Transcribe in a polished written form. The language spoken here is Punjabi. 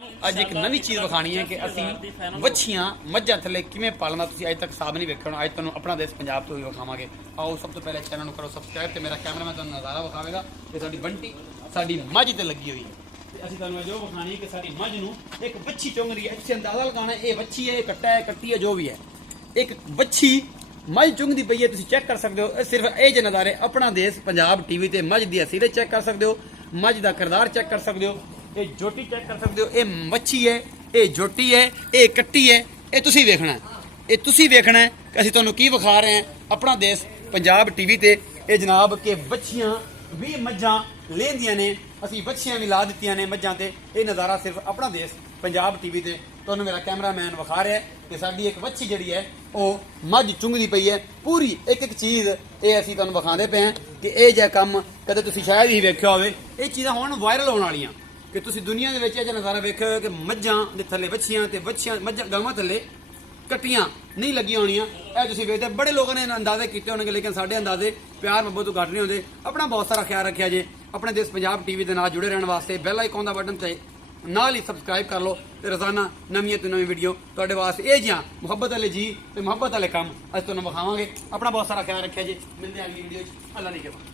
ਅੱਜ ਇੱਕ ਨਵੀਂ ਚੀਜ਼ ਵਿਖਾਣੀ ਹੈ ਕਿ ਅਸੀਂ ਵੱਛੀਆਂ ਮੱਝਾਂ ਥੱਲੇ ਕਿਵੇਂ ਪਾਲਣਾ। ਤੁਸੀਂ ਅੱਜ ਤੱਕ ਸਾਬ ਨਹੀਂ ਵੇਖਣਾ, ਅੱਜ ਤੁਹਾਨੂੰ ਆਪਣਾ ਦੇਸ਼ ਪੰਜਾਬ ਤੋਂ ਹੀ ਵਿਖਾਵਾਂਗੇ। ਆਓ ਸਭ ਤੋਂ ਪਹਿਲੇ ਚੈਨਲ ਨੂੰ ਕਰੋ ਸਬਸਕ੍ਰਾਈਬ ਤੇ ਮੇਰਾ ਕੈਮਰਾਮੈਨ ਤੁਹਾਨੂੰ ਨਜ਼ਾਰਾ ਵਿਖਾਵੇਗਾ ਕਿ ਸਾਡੀ ਬੰਟੀ ਸਾਡੀ ਮੱਝ ਤੇ ਲੱਗੀ ਹੋਈ ਹੈ। ਤੇ ਅਸੀਂ ਤੁਹਾਨੂੰ ਜੋ ਵਿਖਾਣੀ ਹੈ ਕਿ ਸਾਡੀ ਮੱਝ ਨੂੰ ਇੱਕ ਵੱਛੀ ਚੁੰਗ ਰਹੀ ਹੈ। ਤੁਸੀਂ ਅੰਦਾਜ਼ਾ ਲਗਾਉਣਾ ਇਹ ਵੱਛੀ ਹੈ, ਇਹ ਕੱਟਾ ਹੈ, ਕੱਟੀ ਹੈ, ਜੋ ਵੀ ਹੈ, ਇੱਕ ਵੱਛੀ ਮੱਝ ਚੁੰਗਦੀ ਪਈ ਹੈ। ਤੁਸੀਂ ਚੈੱਕ ਕਰ ਸਕਦੇ ਹੋ। ਸਿਰਫ ਇਹ ਜੇ ਨਜ਼ਾਰੇ ਆਪਣਾ ਦੇਸ਼ ਪੰਜਾਬ ਟੀਵੀ ਤੇ ਮੱਝ ਦੀ ਅਸੀਲਤ ਚੈੱਕ ਕਰ ਸਕਦੇ ਹੋ, ਮੱਝ ਦਾ ਕਿਰਦਾਰ ਚੈੱਕ ਕਰ ਸਕਦੇ ਹੋ, ਇਹ ਜੋਟੀ ਚੈੱਕ ਕਰ ਸਕਦੇ ਹੋ। ਇਹ ਮੱਛੀ ਹੈ, ਇਹ ਜੋਟੀ ਹੈ, ਇਹ ਕੱਟੀ ਹੈ। ਇਹ ਤੁਸੀਂ ਵੇਖਣਾ, ਇਹ ਤੁਸੀਂ ਵੇਖਣਾ ਹੈ ਕਿ ਅਸੀਂ ਤੁਹਾਨੂੰ ਕੀ ਵਿਖਾ ਰਹੇ ਹਾਂ ਆਪਣਾ ਦੇਸ਼ ਪੰਜਾਬ ਟੀਵੀ ਤੇ। ਇਹ ਜਨਾਬ ਕਿ ਵੱਛੀਆਂ ਵੀ ਮੱਝਾਂ ਲੈਂਦੀਆਂ ਨੇ, ਅਸੀਂ ਵੱਛੀਆਂ ਵੀ ਲਾ ਦਿੱਤੀਆਂ ਨੇ ਮੱਝਾਂ ਤੇ। ਇਹ ਨਜ਼ਾਰਾ ਸਿਰਫ ਆਪਣਾ ਦੇਸ਼ ਪੰਜਾਬ ਟੀਵੀ ਤੇ ਤੁਹਾਨੂੰ ਮੇਰਾ ਕੈਮਰਾਮੈਨ ਵਿਖਾ ਰਿਹਾ ਹੈ ਕਿ ਸਾਡੀ ਇੱਕ ਵੱਛੀ ਜਿਹੜੀ ਹੈ ਉਹ ਮੱਝ ਚੁੰਗਦੀ ਪਈ ਹੈ। ਪੂਰੀ ਇੱਕ ਇੱਕ ਚੀਜ਼ ਇਹ ਅਸੀਂ ਤੁਹਾਨੂੰ ਵਿਖਾਉਂਦੇ ਪਏ ਹਾਂ ਕਿ ਇਹ ਜਿਹਾ ਕੰਮ ਕਦੇ ਤੁਸੀਂ ਸ਼ਾਇਦ ਹੀ ਵੇਖਿਆ ਹੋਵੇ। ਇਹ ਚੀਜ਼ਾਂ ਹੁਣ ਵਾਇਰਲ ਹੋਣ ਵਾਲੀਆਂ ਕਿ ਤੁਸੀਂ ਦੁਨੀਆ ਦੇ ਵਿੱਚ ਇਹ ਜਿਹਾ ਨਜ਼ਾਰਾ ਵੇਖਿਆ ਕਿ ਮੱਝਾਂ ਦੇ ਥੱਲੇ ਵੱਛੀਆਂ ਤੇ ਵੱਛੀਆਂ ਮੱਝਾਂ ਗਾਵਾਂ ਥੱਲੇ ਕੱਟੀਆਂ ਨਹੀਂ ਲੱਗੀਆਂ ਹੋਣੀਆਂ। ਇਹ ਤੁਸੀਂ ਵੇਖਦੇ ਬੜੇ ਲੋਕਾਂ ਨੇ ਅੰਦਾਜ਼ੇ ਕੀਤੇ ਹੋਣਗੇ, ਲੇਕਿਨ ਸਾਡੇ ਅੰਦਾਜ਼ੇ ਪਿਆਰ ਮੁਹੱਬਤ ਤੋਂ ਘੱਟ ਨਹੀਂ ਹੁੰਦੇ। ਆਪਣਾ ਬਹੁਤ ਸਾਰਾ ਖਿਆਲ ਰੱਖਿਆ ਜੇ। ਆਪਣੇ ਦੇਸ਼ ਪੰਜਾਬ ਟੀਵੀ ਦੇ ਨਾਲ ਜੁੜੇ ਰਹਿਣ ਵਾਸਤੇ ਬੈਲ ਆਈਕਨ ਦਾ ਬਟਨ ਤੇ ਨਾਲ ਹੀ ਸਬਸਕ੍ਰਾਈਬ ਕਰ ਲਓ ਤੇ ਰੋਜ਼ਾਨਾ ਨਵੀਆਂ ਤੋਂ ਨਵੀਂ ਵੀਡੀਓ ਤੁਹਾਡੇ ਵਾਸਤੇ ਇਹ ਜਿਹਾ ਮੁਹੱਬਤ ਵਾਲੇ ਜੀ ਤੇ ਮੁਹੱਬਤ ਵਾਲੇ ਕੰਮ ਅਸੀਂ ਤੁਹਾਨੂੰ ਵਿਖਾਵਾਂਗੇ। ਆਪਣਾ ਬਹੁਤ ਸਾਰਾ ਖਿਆਲ ਰੱਖਿਆ ਜੇ। ਮਿਲਦੇ ਹਾਂ ਅਗਲੀ ਵੀਡੀਓ 'ਚ। ਅੱਲਾ ਨੇ ਕਿਰਪਾ।